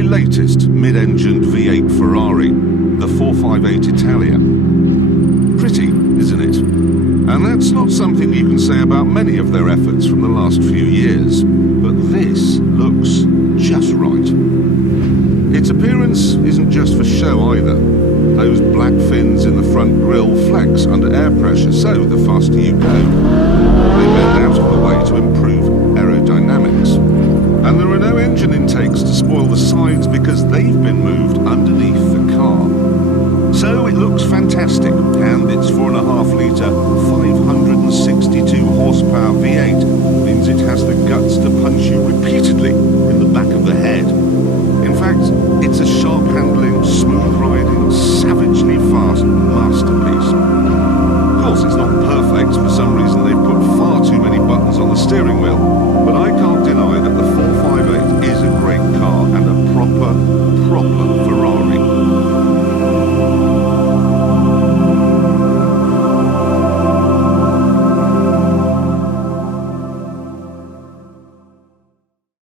very latest mid-engined V8 Ferrari, the 458 Italia. Pretty, isn't it? And that's not something you can say about many of their efforts from the last few years, but this looks just right. Its appearance isn't just for show either. Those black fins in the front grille flex under air pressure, so the faster you go, they bend out of the way to improve aerodynamics. And there are no engine intakes to spoil the sides because they've been moved underneath the car. So it looks fantastic, and its 4.5 litre, 562 horsepower V8 means it has the guts to punch you repeatedly in the back of the head. In fact, it's a sharp-handling, smooth-riding, savagely fast masterpiece. Of course, it's not perfect. For some reason, they've put far too many buttons on the steering wheel.